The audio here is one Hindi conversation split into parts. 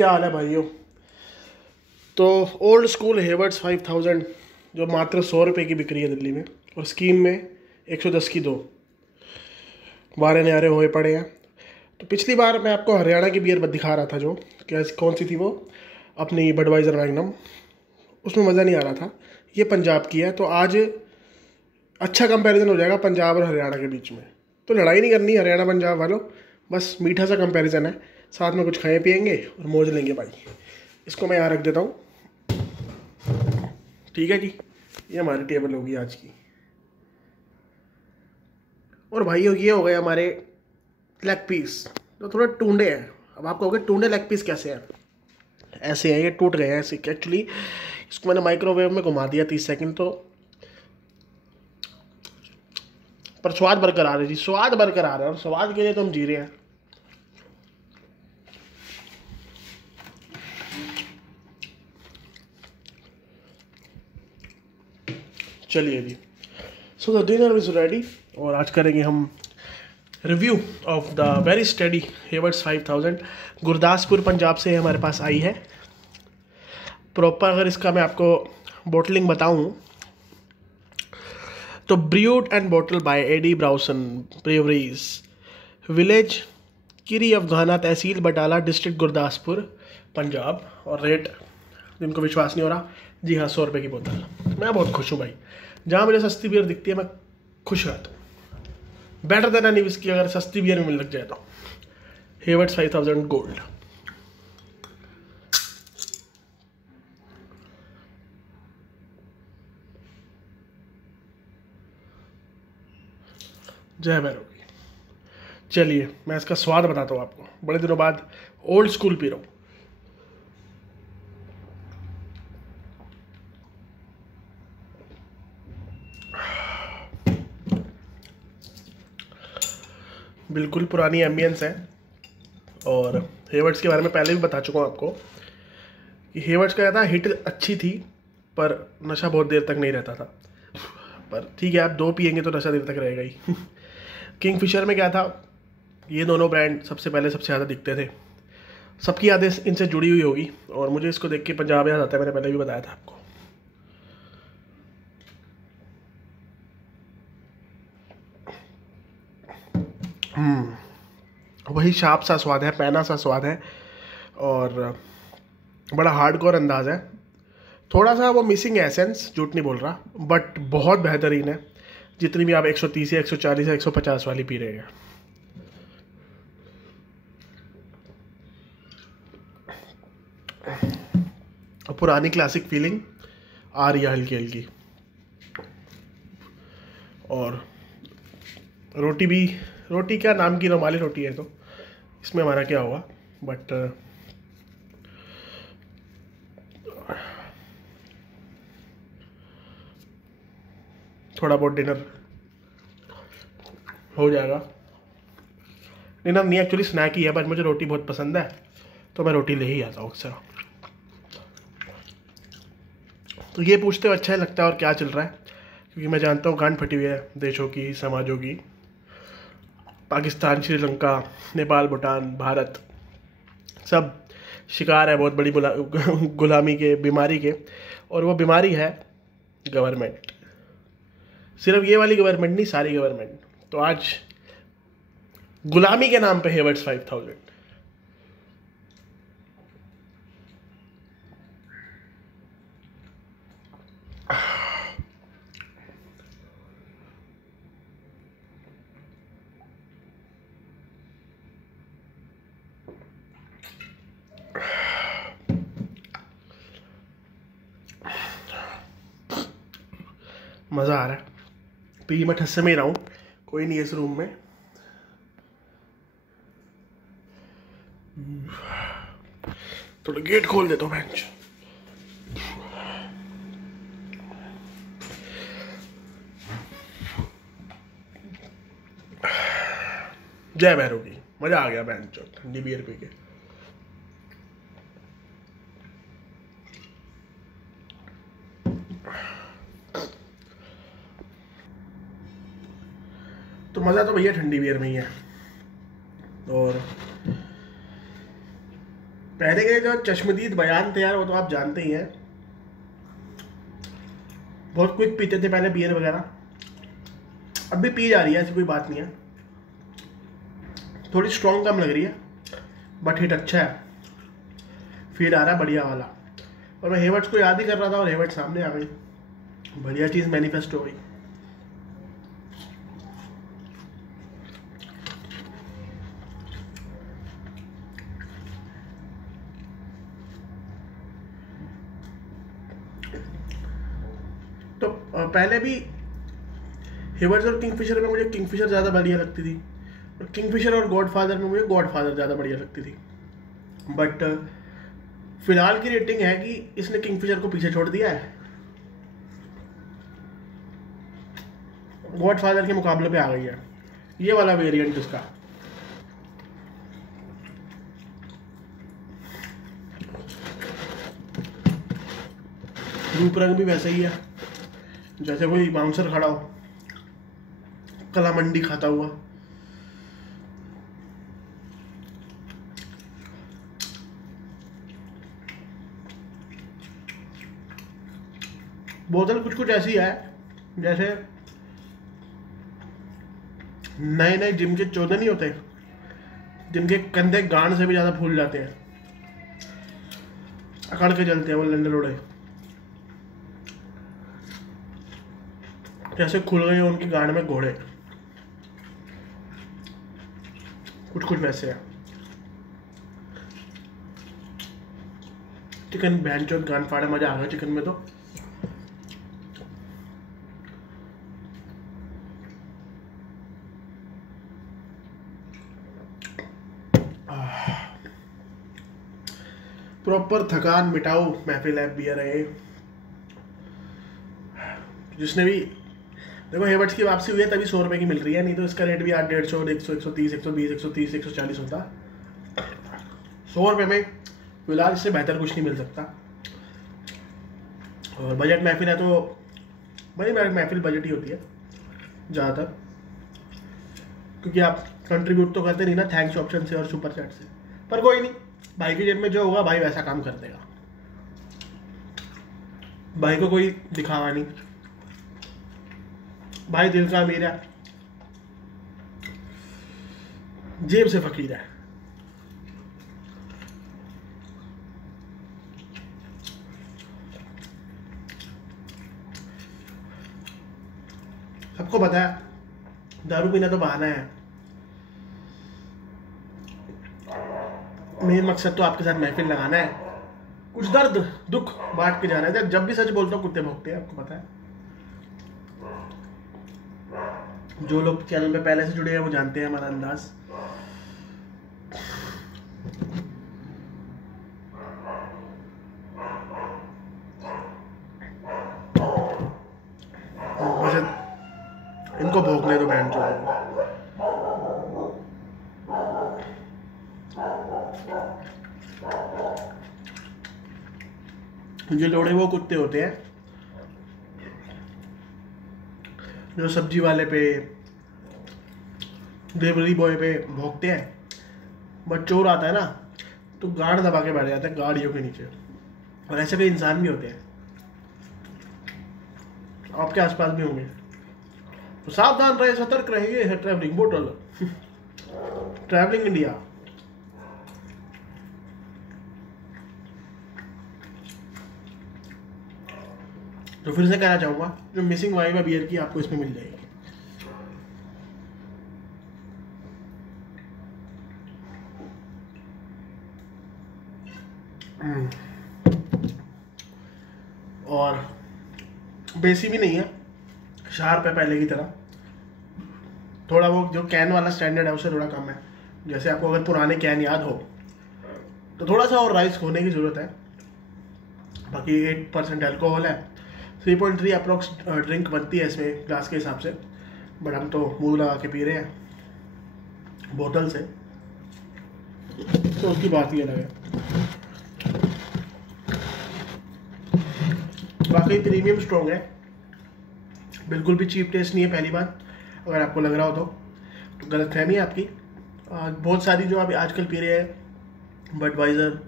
क्या हाल है भाइयों। तो ओल्ड स्कूल हेवर्ड्स 5000 जो मात्र 100 रुपये की बिक रही है दिल्ली में, और स्कीम में 110 की दो, बारह न्यारे हुए पड़े हैं। तो पिछली बार मैं आपको हरियाणा की बियर दिखा रहा था, जो क्या कौन सी थी वो, अपनी बडवाइजर मैग्नम, उसमें मज़ा नहीं आ रहा था। ये पंजाब की है, तो आज अच्छा कंपैरिजन हो जाएगा पंजाब और हरियाणा के बीच में। तो लड़ाई नहीं करनी हरियाणा पंजाब वालों, बस मीठा सा कंपैरिजन है, साथ में कुछ खाए पियेंगे और मौज लेंगे भाई। इसको मैं यहाँ रख देता हूँ, ठीक है जी। ये हमारी टेबल होगी आज की। और भाइयों ये हो गए हमारे लेग पीस, जो थोड़े टूंडे हैं। अब आप कहोगे टूंडे लेग पीस कैसे हैं? ऐसे हैं, ये टूट गए हैं ऐसे। एक्चुअली इसको मैंने माइक्रोवेव में घुमा दिया 30 सेकंड, तो पर स्वाद बरकरार है जी, स्वाद बरकरार है, और स्वाद के लिए तो हम जी रहे हैं। चलिए जी, so the dinner is ready, और आज करेंगे हम review of the very study Haywards 5000। Gurdaspur Punjab से हमारे पास आई है प्रॉपर। अगर इसका मैं आपको बोटलिंग बताऊं तो ब्रूड एंड बोटल बाय एडी ब्राउसन ब्रेवरीज, विलेज किरी अफगाना, तहसील बटाला, डिस्ट्रिक्ट गुरदासपुर, पंजाब। और रेट, जिनको विश्वास नहीं हो रहा, जी हाँ, 100 रुपये की बोतल। मैं बहुत खुश हूँ भाई, जहाँ मुझे सस्ती बियर दिखती है मैं खुश रहता हूँ। बेटर देन एनी विस्की अगर सस्ती बियर में मिल लग जाए तो। हेवर्ड्स 5000 गोल्ड। जय भैरव। चलिए मैं इसका स्वाद बताता हूँ आपको, बड़े दिनों बाद ओल्ड स्कूल पी रहा हूँ। बिल्कुल पुरानी एम्बियंस है, और हेवर्ड्स के बारे में पहले भी बता चुका हूँ आपको कि हेवर्ड्स का क्या था, हिट अच्छी थी पर नशा बहुत देर तक नहीं रहता था। पर ठीक है, आप दो पियेंगे तो नशा देर तक रहेगा ही। किंगफिशर में क्या था, ये दोनों ब्रांड सबसे पहले सबसे ज़्यादा दिखते थे, सबकी यादें इनसे जुड़ी हुई होगी, और मुझे इसको देख के पंजाब याद आता है। मैंने पहले भी बताया था आपको। वही शार्प सा स्वाद है, पैना सा स्वाद है, और बड़ा हार्डकोर अंदाज है। थोड़ा सा वो मिसिंग एसेंस, झूठ नहीं बोल रहा, बट बहुत बेहतरीन है। जितनी भी आप 130 या 140 या 150 वाली पी रहे हैं। पुरानी क्लासिक फीलिंग आ रही है हल्की हल्की, और रोटी भी, रोटी क्या नाम की रुमाली रोटी है, तो इसमें हमारा क्या होगा, बट थोड़ा बहुत डिनर हो जाएगा। डिनर नहीं, एक्चुअली स्नैक ही है, बट मुझे रोटी बहुत पसंद है तो मैं रोटी ले ही आता हूँ अक्सर। तो ये पूछते हुए अच्छा ही लगता है और क्या चल रहा है, क्योंकि मैं जानता हूँ गांड फटी हुई है देशों की, समाजों की। पाकिस्तान, श्रीलंका, नेपाल, भूटान, भारत, सब शिकार है बहुत बड़ी गुलामी के, बीमारी के, और वो बीमारी है गवर्नमेंट। सिर्फ ये वाली गवर्नमेंट नहीं, सारी गवर्नमेंट। तो आज गुलामी के नाम पे हेवर्ड्स 5000। मज़ा आ रहा है, पी मैं ठस्से में ही रहा हूँ, कोई नहीं है इस रूम में। थोड़ा गेट खोल देता हूँ बेंच। जय भैरव की, मजा आ गया बेंच ठंडी बियर पी के। तो मज़ा तो भैया ठंडी बियर में ही है, और पहले के जो चश्मदीद बयान थे यार, वो तो आप जानते ही हैं, बहुत क्विक पीते थे पहले बियर वगैरह। अब भी पी जा रही है, ऐसी कोई बात नहीं है, थोड़ी स्ट्रॉन्ग कम लग रही है, बट हिट अच्छा है, फील आ रहा है बढ़िया वाला। और मैं हेवर्ट्स को याद ही कर रहा था और हेवर्ट्स सामने आ गई, बढ़िया चीज़ मैनिफेस्ट हो गई। तो पहले भी हेवर्ट्स और किंगफिशर में मुझे किंगफिशर ज़्यादा बढ़िया लगती थी, और किंगफिशर और गॉडफादर में मुझे गॉडफादर ज़्यादा बढ़िया लगती थी। बट फिलहाल की रेटिंग है कि इसने किंगफिशर को पीछे छोड़ दिया है, गॉडफादर के मुकाबले पे आ गई है ये वाला वेरिएंट इसका। रूप रंग भी वैसे ही है जैसे कोई बाउंसर खड़ा हो कला मंडी खाता हुआ। बोतल कुछ कुछ ऐसी है जैसे नए नए जिम के चौदह नहीं होते, जिनके कंधे गांड से भी ज्यादा फूल जाते हैं, अकड़ के चलते हैं वो लंडे लोड़े, जैसे खुल गए उनकी गांड में घोड़े, कुछ कुछ वैसे है। चिकन भैंचोद गांड फाड़े, मजा आ गया चिकन में तो। प्रॉपर थकान मिटाओ महफिल है बियर है। जिसने भी देखो हेवर्ट्स की वापसी हुई है तभी 100 रुपए की मिल रही है, नहीं तो इसका रेट भी 800, 150, 130, 120, 130, 140 होता। 100 रुपए में फिलहाल इससे बेहतर कुछ नहीं मिल सकता। और बजट महफिल है तो भाई महफिल बजट ही होती है ज़्यादातर, क्योंकि आप कंट्रीब्यूट तो करते नहीं ना थैंक्स ऑप्शन से और सुपर चैट से। पर कोई नहीं, भाई की जेब में जो होगा भाई वैसा काम कर देगा, भाई को कोई दिखावा नहीं, भाई दिल का अमीर है, जेब से फकीर है। सबको पता है दारू पीना तो बहाना है, मेन मकसद तो आपके साथ महफिल लगाना है, कुछ दर्द दुख बांट के जाना है। जब भी सच बोलता हूँ कुत्ते भौंकते हैं, आपको पता है। जो लोग चैनल पे पहले से जुड़े हैं वो जानते हैं हमारा अंदाज। वैसे इनको भौंकने दो बहन चोद। ये लोड़े वो कुत्ते होते हैं जो सब्जी वाले पे डिलीवरी बॉय पे भौंकते हैं, बट चोर आता है ना तो गाड़ दबा के बैठ जाता है गाड़ियों के नीचे। और ऐसे कई इंसान भी होते हैं, आपके आसपास भी होंगे, तो सावधान रहे, सतर्क रहिए। है ट्रैवलिंग बोतल ट्रैवलिंग इंडिया। तो फिर से कहना चाहूंगा जो मिसिंग वाइब है बियर की आपको इसमें मिल जाएगी। और बेसी भी नहीं है, शार्प है पहले की तरह, थोड़ा वो जो कैन वाला स्टैंडर्ड है उससे थोड़ा कम है। जैसे आपको अगर पुराने कैन याद हो तो थोड़ा सा और राइस होने की ज़रूरत है। बाकी 8% अल्कोहल है, 3.3 अप्रोक्स ड्रिंक बनती है इसमें ग्लास के हिसाब से, बट हम तो मुंह लगा के पी रहे हैं बोतल से, तो उसकी बात ही अलग है। बाकी प्रीमियम स्ट्रॉन्ग है, बिल्कुल भी चीप टेस्ट नहीं है। पहली बात अगर आपको लग रहा हो तो गलतफहमी है आपकी। बहुत सारी जो आप आजकल पी रहे हैं बडवाइजर,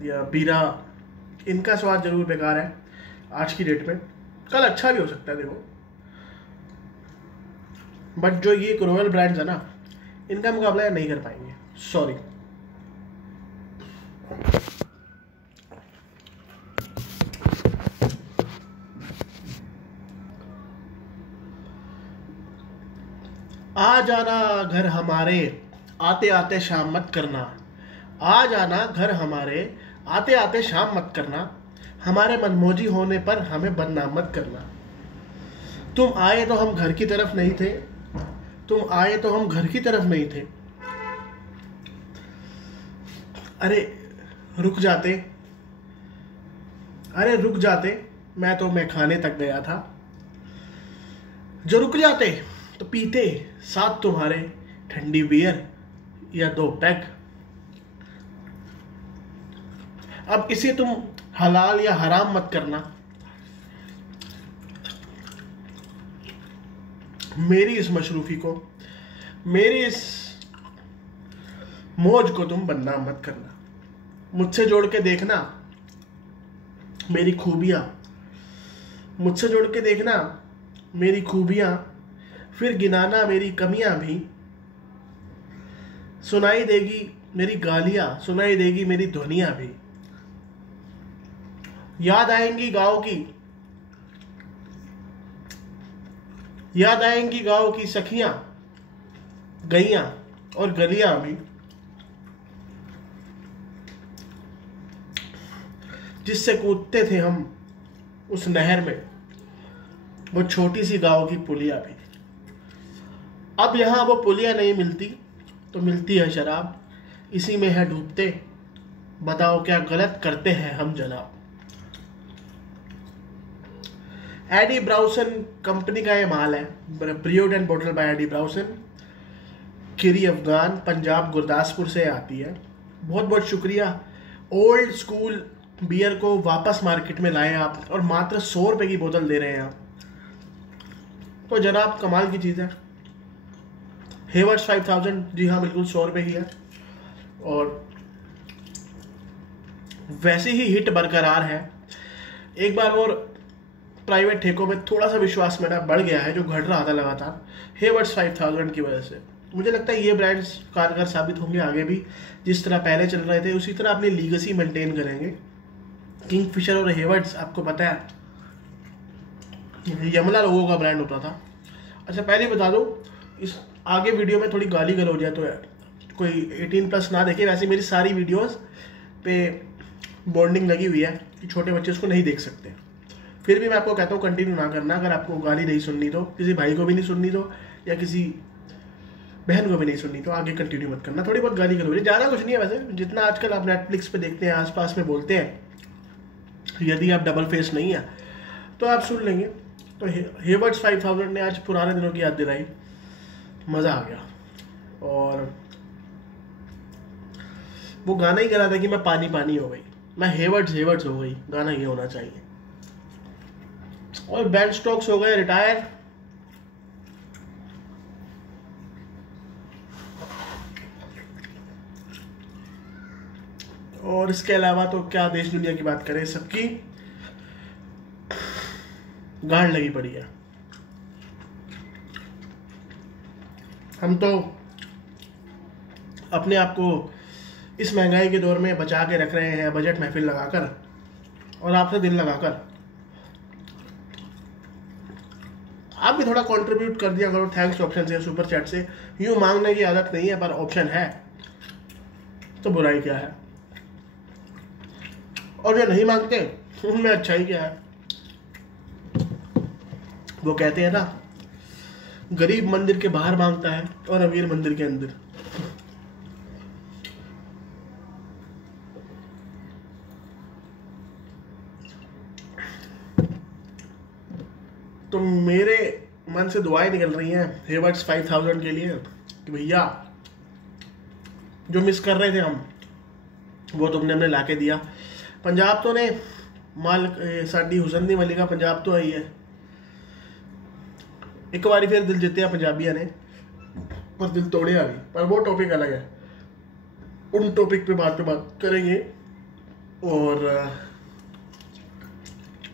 या बीरा, इनका स्वाद जरूर बेकार है आज की डेट में। कल अच्छा भी हो सकता है देखो, बट जो ये रॉयल ब्रांड्स है ना, इनका मुकाबला नहीं कर पाएंगे, सॉरी। आ जाना घर हमारे, आते आते शाम मत करना। आ जाना घर हमारे, आते आते शाम मत करना। हमारे मनमौजी होने पर हमें बदनाम मत करना। तुम आए तो हम घर की तरफ नहीं थे, तुम आए तो हम घर की तरफ नहीं थे। अरे रुक जाते, अरे रुक जाते, मैं खाने तक गया था। जो रुक जाते तो पीते साथ तुम्हारे ठंडी बियर या 2 पैक। अब इसे तुम हलाल या हराम मत करना। मेरी इस मशरूफी को, मेरी इस मौज को तुम बदनाम मत करना। मुझसे जोड़ के देखना मेरी खूबियां, मुझसे जोड़ के देखना मेरी खूबियां, फिर गिनाना मेरी कमियां भी। सुनाई देगी मेरी गालियां, सुनाई देगी मेरी ध्वनियां भी। याद आएंगी गांव की, याद आएंगी गांव की सखियां, गैयां और गलियां भी। जिससे कूदते थे हम उस नहर में, वो छोटी सी गांव की पुलिया भी। अब यहां वो पुलिया नहीं मिलती तो मिलती है शराब, इसी में है डूबते। बताओ क्या गलत करते हैं हम जनाब। एडी ब्राउसन कंपनी का ये माल है, ब्रियोड एंड बोटल बाय एडी ब्राउसन, किरी अफगान, पंजाब गुरदासपुर से आती है। बहुत बहुत शुक्रिया, ओल्ड स्कूल बियर को वापस मार्केट में लाए आप और मात्र 100 रुपए की बोतल दे रहे हैं आप, तो जनाब कमाल की चीज़ है। हेवर्ट्स 5000, जी हाँ बिल्कुल 100 रुपए की है, और वैसे ही हिट बरकरार है। एक बार और प्राइवेट ठेकों में थोड़ा सा विश्वास मेरा बढ़ गया है, जो घट रहा था लगातार हेवर्ट्स 5000 की वजह से। मुझे लगता है ये ब्रांड्स कारगर साबित होंगे आगे भी, जिस तरह पहले चल रहे थे उसी तरह अपनी लीगेसी मेंटेन करेंगे। किंगफिशर और हेवर्ट्स आपको पता है यमला लोगों का ब्रांड होता था। अच्छा पहले बता दो, इस आगे वीडियो में थोड़ी गाली गलौज है तो कोई 18+ ना देखे। वैसे मेरी सारी वीडियोस पे बॉन्डिंग लगी हुई है कि छोटे बच्चे उसको नहीं देख सकते, फिर भी मैं आपको कहता हूँ कंटिन्यू ना करना। अगर आपको गाली नहीं सुननी तो, किसी भाई को भी नहीं सुननी तो, या किसी बहन को भी नहीं सुननी तो आगे कंटिन्यू मत करना। थोड़ी बहुत गाली गलौज, ज़्यादा कुछ नहीं है वैसे, जितना आजकल आप नेटफ्लिक्स पे देखते हैं, आसपास में बोलते हैं। यदि आप डबल फेस नहीं है तो आप सुन लेंगे। तो हेवर्ट्स 5000 ने आज पुराने दिनों की याद दिलाई, मज़ा आ गया। और वो गाना ही गा था कि मैं पानी पानी हो गई, मैं हेवर्ट्स हो गई, गाना ये होना चाहिए। और बेन स्टोक्स हो गए रिटायर। और इसके अलावा तो क्या देश दुनिया की बात करें, सबकी गांड लगी पड़ी है। हम तो अपने आप को इस महंगाई के दौर में बचा के रख रहे हैं, बजट महफिल लगाकर और आपसे दिल लगाकर। आप भी थोड़ा कंट्रीब्यूट कर दिया करो, थैंक्स ऑप्शन से, सुपर चैट से। यूं मांगने की आदत नहीं है, पर ऑप्शन है तो बुराई क्या है। और जो नहीं मांगते उनमें अच्छाई क्या है। वो कहते हैं ना, गरीब मंदिर के बाहर मांगता है और अमीर मंदिर के अंदर। तो मेरे मन से दुआएं निकल रही हैं हेवर्ट्स 5000 के लिए कि भैया जो मिस कर रहे थे हम, वो तुमने हमने लाके दिया। पंजाब तो ने माल साडी हुसन दी मलिका पंजाब तो आई है, एक बार फिर दिल जितया पंजाबिया ने, पर दिल तोड़िया भी। पर वो टॉपिक अलग है, उन टॉपिक पे बात करेंगे और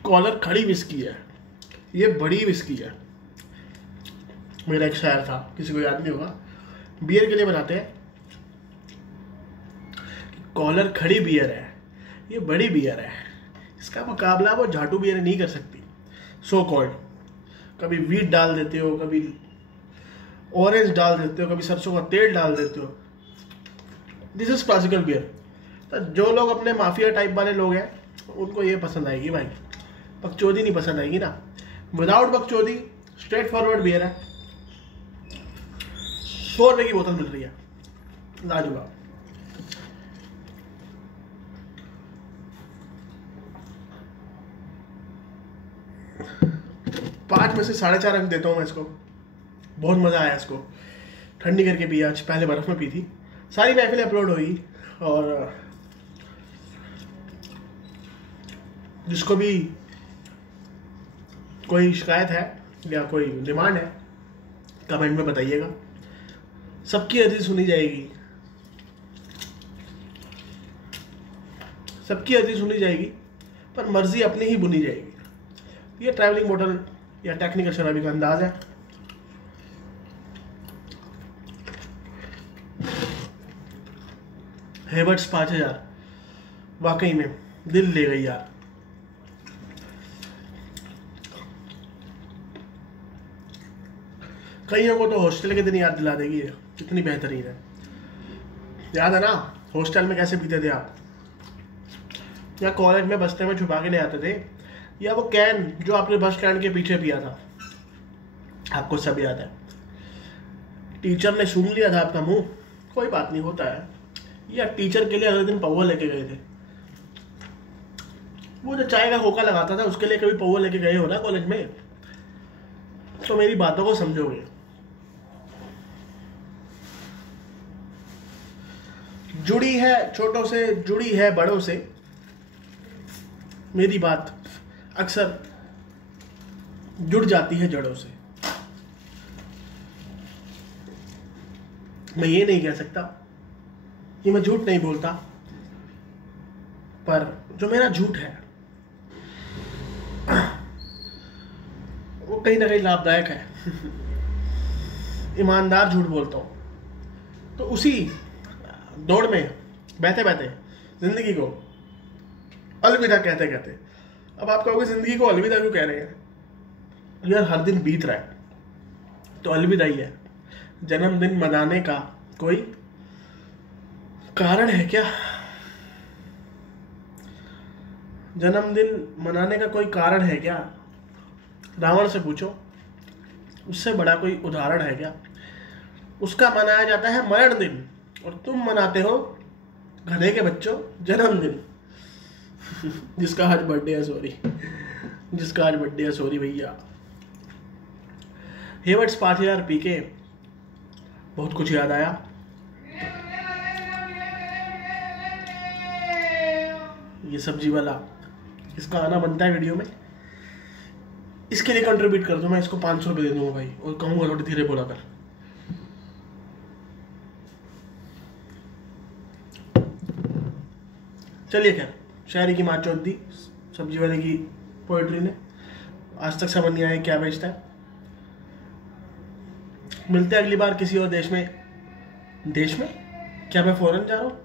कॉलर खड़ी विस्की है, ये बड़ी विस्की है। मेरा एक शायर था, किसी को याद नहीं होगा, बियर के लिए बनाते हैं। कॉलर खड़ी बियर है, ये बड़ी बियर है, इसका मुकाबला वो झाटू बियर नहीं कर सकती। सो कॉल्ड, कभी वीट डाल देते हो, कभी ऑरेंज डाल देते हो, कभी सरसों का तेल डाल देते हो। This is classical beer. तो जो लोग अपने माफिया टाइप वाले लोग हैं उनको ये पसंद आएगी भाई, बकचोदी नहीं पसंद आएगी ना। विदाउट बकचोदी स्ट्रेट फॉरवर्ड बियर है। 100 रुपये की बोतल मिल रही है, लाजवाब। पाँच में से 4.5 अंक देता हूँ मैं इसको। बहुत मज़ा आया इसको, ठंडी करके पिया, आज पहले बर्फ़ में पी थी। सारी महफिलें अपलोड हुई, और जिसको भी कोई शिकायत है या कोई डिमांड है कमेंट में बताइएगा। सबकी अर्जी सुनी जाएगी, सबकी अर्जी सुनी जाएगी, पर मर्जी अपनी ही बुनी जाएगी। ये ट्रैवलिंग मॉडल या टेक्निकल शराबी का अंदाज है। हेवर्ट्स 5000 वाकई में दिल ले गई यार। कईयों को तो हॉस्टल के दिन याद दिला देगी, कितनी बेहतरीन है। याद है ना हॉस्टल में कैसे पीते थे आप, या कॉलेज में बस्ते में छुपा के ले आते थे, या वो कैन जो आपने बस स्टैंड के पीछे पिया था, आपको सब याद है। टीचर ने सुन लिया था आपका मुंह, कोई बात नहीं, होता है। या टीचर के लिए अगले दिन पौवा लेके गए थे, वो जो चाय का होका लगाता था उसके लिए कभी पौवा लेके गए हो ना कॉलेज में, तो मेरी बातों को समझोगे। जुड़ी है छोटों से, जुड़ी है बड़ों से, मेरी बात अक्सर जुड़ जाती है जड़ों से। मैं ये नहीं कह सकता कि मैं झूठ नहीं बोलता, पर जो मेरा झूठ है वो कहीं ना कहीं लाभदायक है। ईमानदार झूठ बोलता हूं, तो उसी दौड़ में बहते बहते जिंदगी को अलविदा कहते कहते, अब आप कहोगे जिंदगी को अलविदा क्यों कह रहे हैं यार, हर दिन बीत रहा है तो अलविदा ही है। जन्मदिन मनाने का कोई कारण है क्या? जन्मदिन मनाने का कोई कारण है क्या? रावण से पूछो, उससे बड़ा कोई उदाहरण है क्या? उसका मनाया जाता है मरण दिन, और तुम मनाते हो गधे के बच्चों जन्मदिन। जिसका आज बर्थडे है, सॉरी, जिसका आज बर्थडे है, सॉरी भैया। हेवर्ट्स 5000 पी के बहुत कुछ याद आया। ये सब्जी वाला, इसका आना बनता है वीडियो में, इसके लिए कंट्रीब्यूट कर दो, मैं इसको 500 रुपये दे दूंगा भाई, और कहूँगा थोड़ी धीरे बोला कर। चलिए खैर, शायरी की माँ चौथ दी सब्जी वाले की पोएट्री ने, आज तक समझ नहीं आया क्या बेचता है। मिलते हैं अगली बार किसी और देश में। देश में क्या मैं फॉरेन जा रहा हूँ?